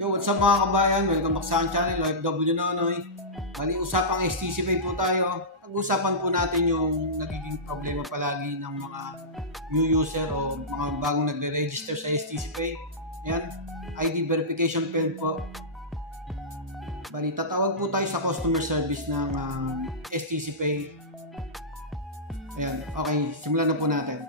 Yo, what's up mga kabayan? Welcome back sa aking channel, OFW Nonoy. Bali, usapang STC Pay po tayo. Pag-usapan po natin yung nagiging problema palagi ng mga new user o mga bagong nagre-register sa STC Pay. Yan, ID verification failed po. Bali, tatawag po tayo sa customer service ng STC Pay. Ayan, okay, simulan na po natin.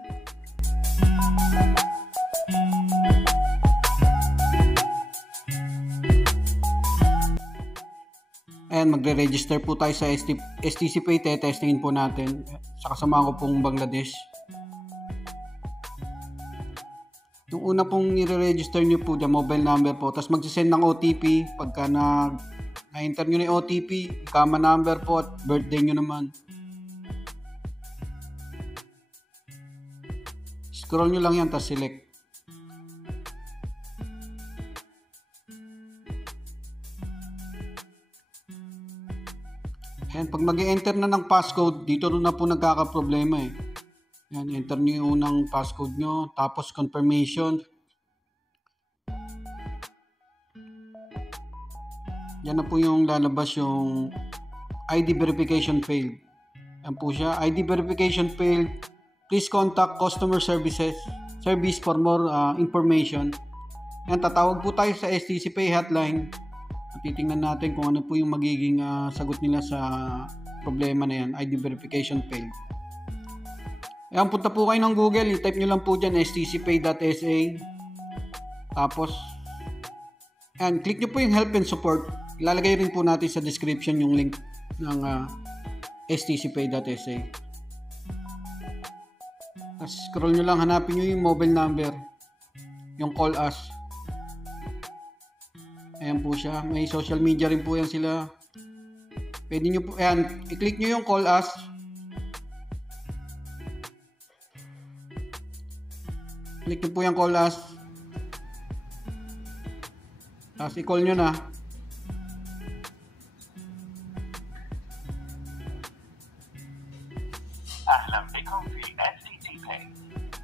Ayan, magre-register po tayo sa STC Pay. Testingin po natin sa kasama ko pong Bangladesh. Yung una pong i-register nyo po dyan, mobile number po. Tapos magsisend ng OTP. Pagka na-enter nyo na yung OTP, kama number po at birthday nyo naman. Scroll nyo lang yan, tapos select. Ayan, pag mag-enter na ng passcode, dito na po nagkakaproblema eh. Ayan, enter nyo yung unang passcode nyo, tapos confirmation. Yan na po yung lalabas yung ID verification failed. Yan po siya, ID verification failed. Please contact customer service for more information. Ayan, tatawag po tayo sa STC Pay hotline. Titingnan natin kung ano po yung magiging sagot nila sa problema na yan, ID verification failed. Ayan, punta po kayo ng Google, i-type nyo lang po dyan stcpay.sa. Tapos ayan, click nyo po yung help and support. Ilalagay rin po natin sa description yung link ng stcpay.sa. Tapos scroll nyo lang, hanapin nyo yung mobile number, yung call us. Ayan po siya. May social media rin po yan sila. Pwede nyo po, ayan, i-click nyo yung call us. Click nyo po yung call us. Tapos i-call nyo na. أهلا بكم في STC Pay.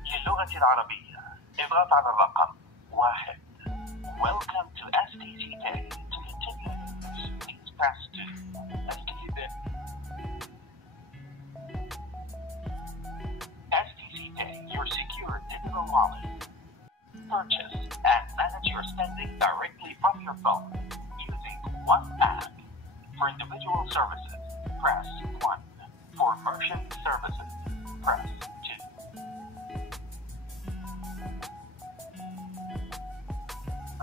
للغة العربية اضغط على الرقم 1. Welcome to STC Pay. To continue, please press 2. STC Pay, your secure digital wallet. Purchase and manage your spending directly from your phone using one app. For individual services, press 1. For merchant services, press 2.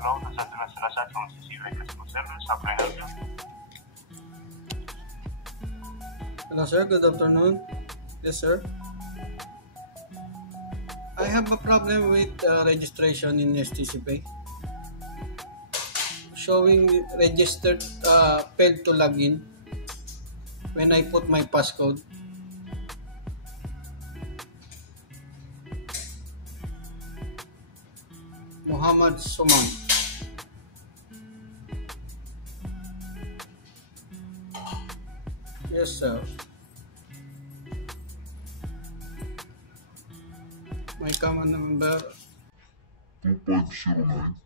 Hello, this is Masala from CCUA Customer Service. How can I help you? Hello sir, good afternoon. Yes sir. I have a problem with registration in STC Pay. Showing registered failed to login when I put my passcode. Muhammad Suman. Yes sir. My common number 2509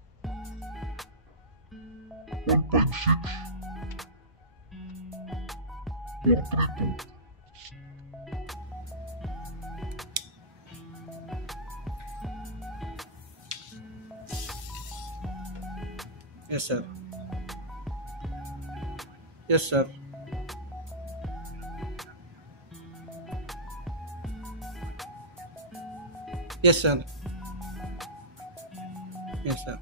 156 432. Yes sir. Yes sir. Yes sir. Yes sir.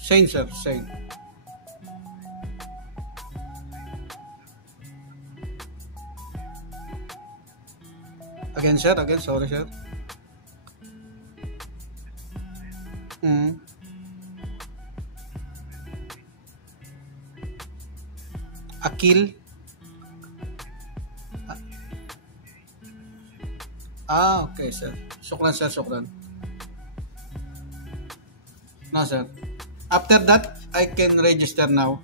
Same sir, same. Again sir, again, sorry sir. Akil. Okay sir. Sukran sir, sukran. No sir. After that, I can register now.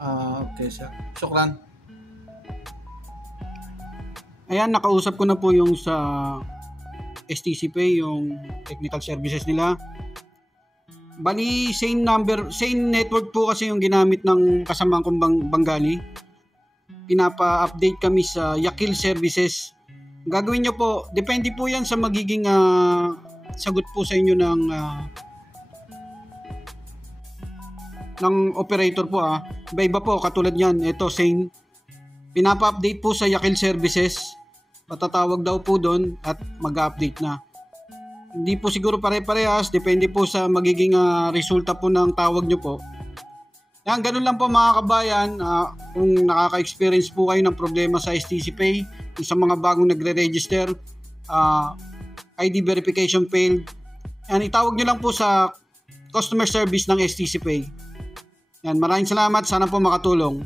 Okay sir. Shukran. Ayan, nakausap ko na po yung sa STC Pay, yung technical services nila. Bali, same network po kasi yung ginamit ng kasamaang kong Bengali. Pinapa-update kami sa Yakil Services. Gagawin nyo po, depende po yan sa magiging sagot po sa inyo ng operator po. Iba-iba po, katulad yan, ito same. Pinapa-update po sa Yakil Services. Patatawag daw po doon at mag-update na. Hindi po siguro pare-parehas, depende po sa magiging resulta po ng tawag nyo po. Yan, ganun lang po mga kabayan. Kung nakaka-experience po kayo ng problema sa STC Pay, sa mga bagong nagre-register, ID verification failed, yan, itawag nyo lang po sa customer service ng STC Pay. Yan, maraming salamat, sana po makatulong.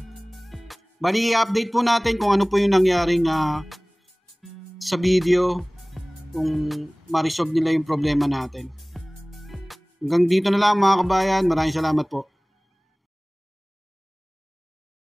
Bali, i-update po natin kung ano po yung nangyaring sa video, kung ma-resolve nila yung problema natin. Hanggang dito na lang mga kabayan, maraming salamat po.